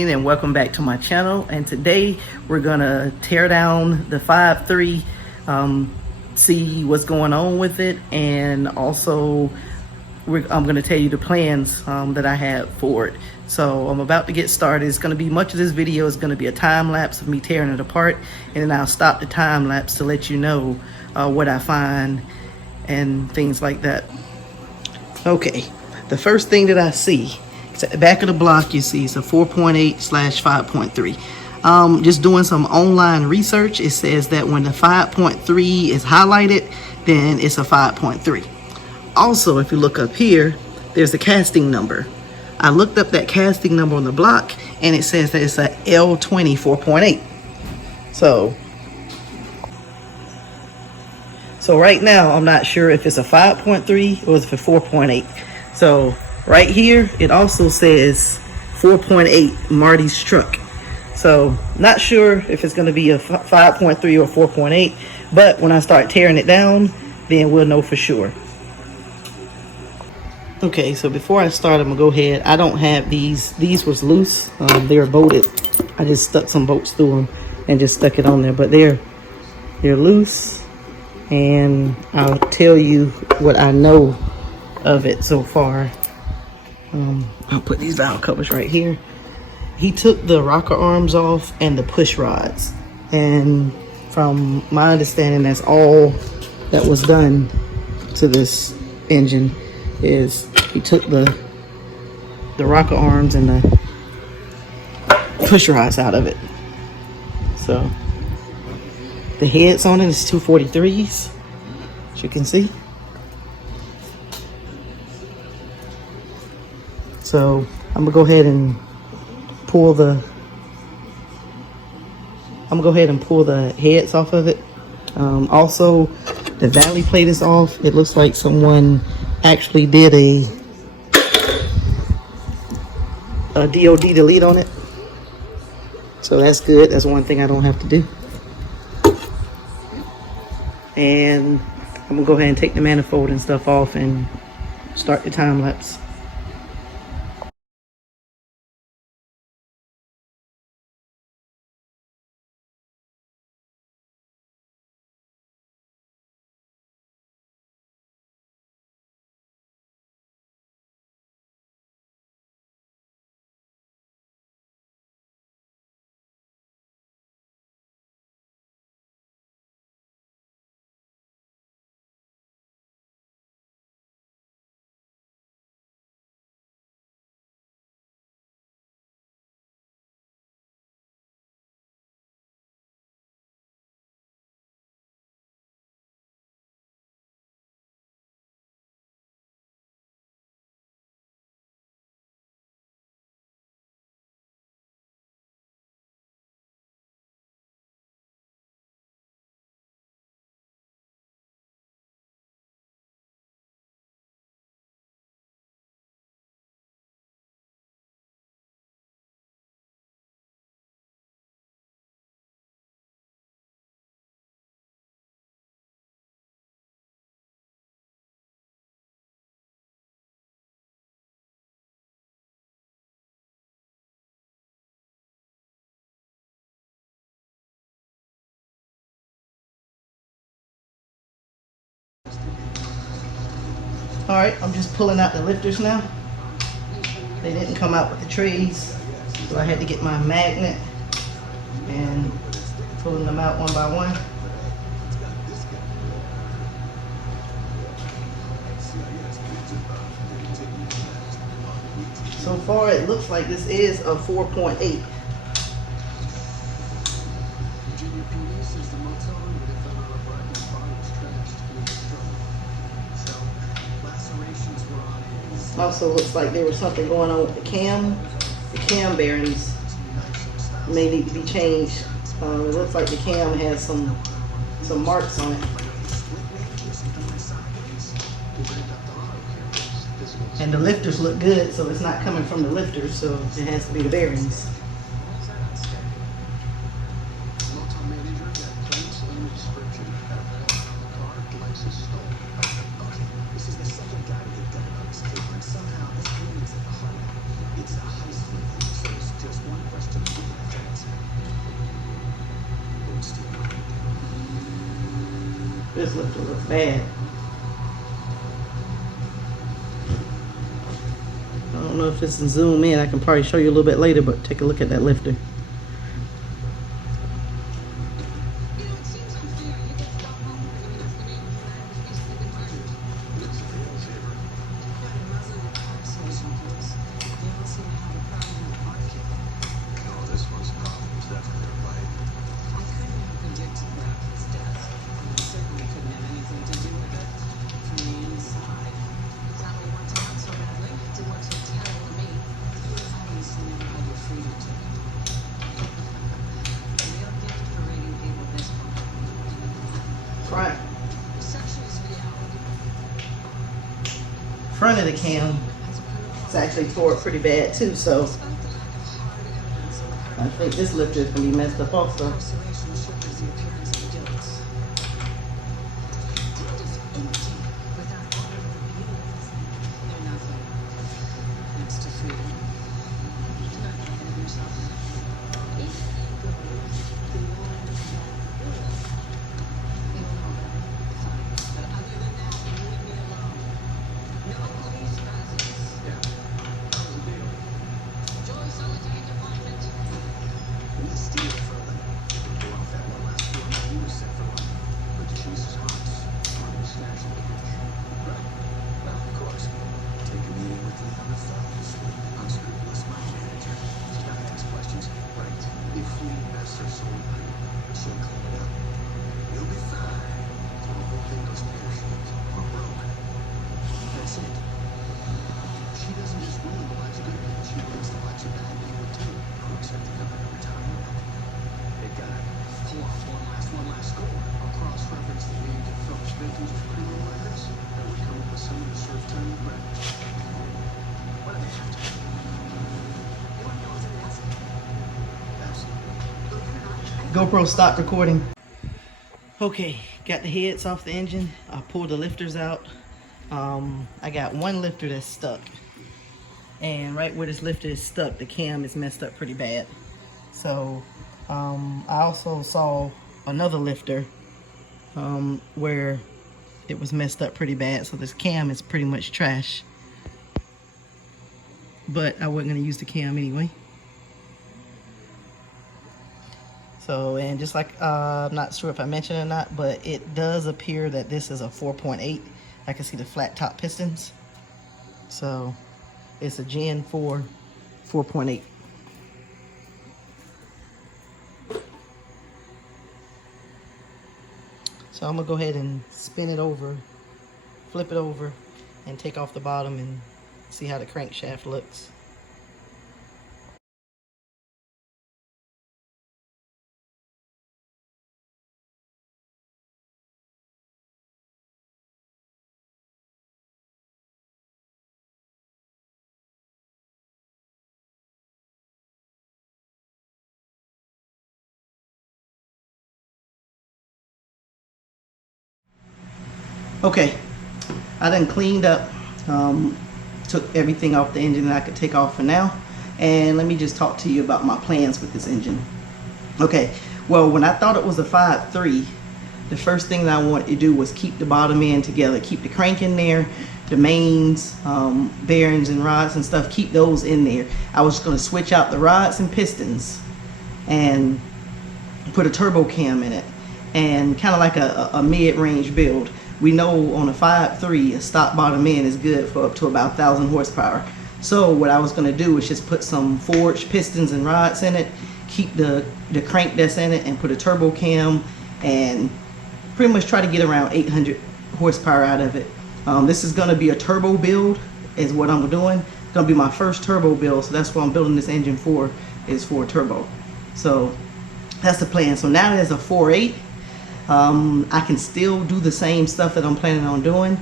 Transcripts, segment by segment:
evening and welcome back to my channel. And today we're gonna tear down the 5.3, see what's going on with it, and also I'm gonna tell you the plans that I have for it. So I'm about to get started. It's gonna be, much of this video is gonna be a time lapse of me tearing it apart, and then I'll stop the time lapse to let you know what I find and things like that. Okay, the first thing that I see, it's at the back of the block. You see it's a 4.8/5.3. Just doing some online research, it says that when the 5.3 is highlighted, then it's a 5.3. Also, if you look up here, there's the casting number. I looked up that casting number on the block, and it says that it's a L20 4.8. So right now, I'm not sure if it's a 5.3 or if it's a 4.8. So right here, it also says 4.8 Marty's truck. So not sure if it's going to be a 5.3 or 4.8, but when I start tearing it down, then we'll know for sure. Okay, so before I start, I'm gonna go ahead. I don't have these. These was loose. They were bolted. I just stuck some bolts through them and just stuck it on there. But they're loose, and I'll tell you what I know of it so far. I'll put these valve covers right here. He took the rocker arms off and the push rods, and from my understanding, that's all that was done to this engine. Is he took the rocker arms and the push rods out of it. So the heads on it is 243s, as you can see. So I'm gonna go ahead and pull the heads off of it. Also, the valley plate is off. It looks like someone actually did a DOD delete on it, so that's good. That's one thing I don't have to do. And I'm gonna go ahead and take the manifold and stuff off and start the time lapse. All right, I'm just pulling out the lifters now. They didn't come out with the trays, so I had to get my magnet and pulling them out one by one. So far, it looks like this is a 4.8. Also looks like there was something going on with the cam. The cam bearings may need to be changed. It looks like the cam has some marks on it. And the lifters look good, so it's not coming from the lifters, so it has to be the bearings. It's a high school, so it's just one This lifter looks bad. I don't know if this can zoom in. I can probably show you a little bit later, but take a look at that lifter. Front of the cam, it's actually tore pretty bad too, so I think this lifter is gonna be messed up also. GoPro stopped recording. Okay, got the heads off the engine. I pulled the lifters out. I got one lifter that's stuck. And right where this lifter is stuck, the cam is messed up pretty bad. So I also saw another lifter where it was messed up pretty bad. So this cam is pretty much trash. But I wasn't gonna use the cam anyway. So, and just like, I'm not sure if I mentioned it or not, but it does appear that this is a 4.8. I can see the flat top pistons. So, it's a Gen 4 4.8. So I'm gonna go ahead and spin it over, flip it over, and take off the bottom and see how the crankshaft looks. Okay, I done cleaned up, took everything off the engine that I could take off for now. And let me just talk to you about my plans with this engine. Okay, well, when I thought it was a 5.3, the first thing that I wanted to do was keep the bottom end together, keep the crank in there, the mains, bearings and rods and stuff, keep those in there. I was gonna switch out the rods and pistons and put a turbo cam in it, and kind of like a mid-range build. We know on a 5.3, a stock bottom end is good for up to about 1,000 horsepower. So what I was gonna do is just put some forged pistons and rods in it, keep the crank that's in it, and put a turbo cam, and pretty much try to get around 800 horsepower out of it. This is gonna be a turbo build, is what I'm doing. It's gonna be my first turbo build, so that's what I'm building this engine for, is for a turbo. So that's the plan. So now there's a 4.8. I can still do the same stuff that I'm planning on doing,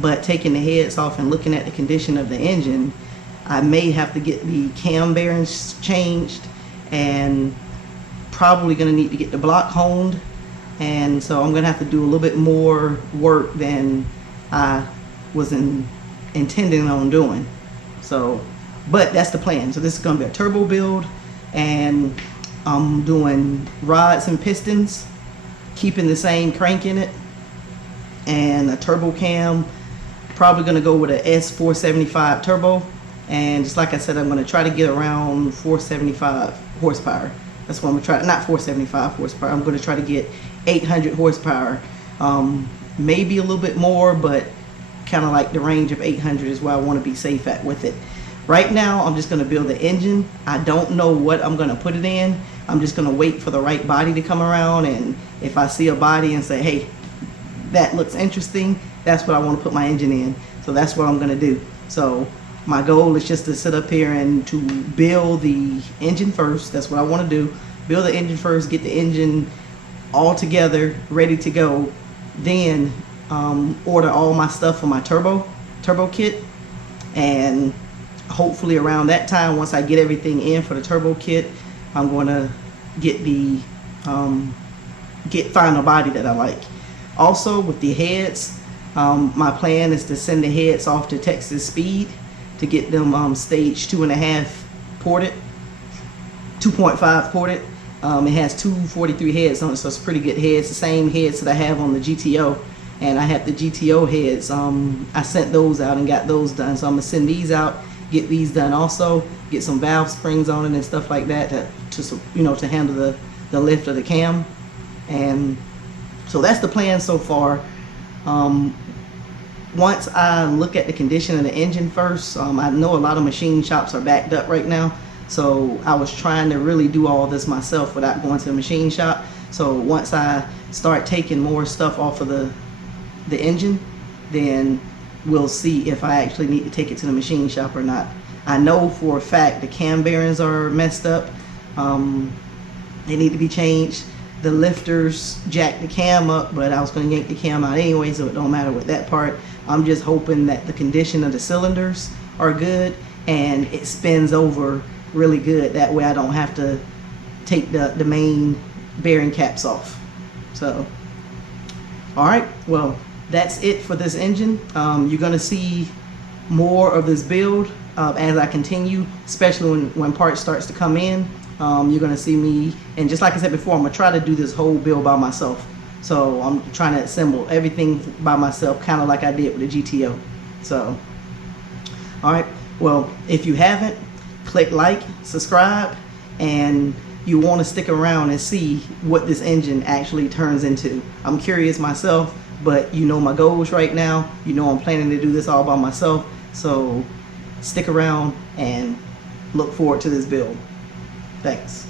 but taking the heads off and looking at the condition of the engine, I may have to get the cam bearings changed, and probably gonna need to get the block honed. And so I'm gonna have to do a little bit more work than I was intending on doing. So, but that's the plan. So this is gonna be a turbo build, and I'm doing rods and pistons, keeping the same crank in it, and a turbo cam. Probably going to go with a S475 turbo, and just like I said, I'm going to try to get around 475 horsepower. That's what I'm going to try. Not 475 horsepower. I'm going to try to get 800 horsepower. Maybe a little bit more, but kind of like the range of 800 is where I want to be safe at with it. Right now, I'm just going to build the engine. I don't know what I'm going to put it in. I'm just going to wait for the right body to come around, and if I see a body and say, hey, that looks interesting, that's what I want to put my engine in. So that's what I'm going to do. So my goal is just to sit up here and to build the engine first. That's what I want to do. Build the engine first, get the engine all together, ready to go. Then order all my stuff for my turbo kit, and hopefully around that time, once I get everything in for the turbo kit, I'm going to get the find a body that I like. Also with the heads, my plan is to send the heads off to Texas Speed to get them stage 2.5 ported, 2.5 ported. It has 243 heads on it, so it's pretty good heads, the same heads that I have on the GTO. And I have the GTO heads. I sent those out and got those done, so I'm gonna send these out, get these done also, get some valve springs on it and stuff like that to handle the lift of the cam. And so that's the plan so far. Once I look at the condition of the engine first, I know a lot of machine shops are backed up right now, so I was trying to really do all this myself without going to the machine shop. So once I start taking more stuff off of the engine, then we'll see if I actually need to take it to the machine shop or not. I know for a fact the cam bearings are messed up. They need to be changed. The lifters jack the cam up, but I was going to yank the cam out anyway, so it don't matter with that part. I'm just hoping that the condition of the cylinders are good and it spins over really good. That way I don't have to take the main bearing caps off. So, all right, well, that's it for this engine. You're going to see more of this build as I continue, especially when parts starts to come in. You're going to see me, and just like I said before, I'm going to try to do this whole build by myself. So I'm trying to assemble everything by myself, kind of like I did with the GTO. So, all right, well, if you haven't, click like, subscribe, and you want to stick around and see what this engine actually turns into. I'm curious myself, but you know my goals right now. You know I'm planning to do this all by myself. So stick around and look forward to this build. Thanks.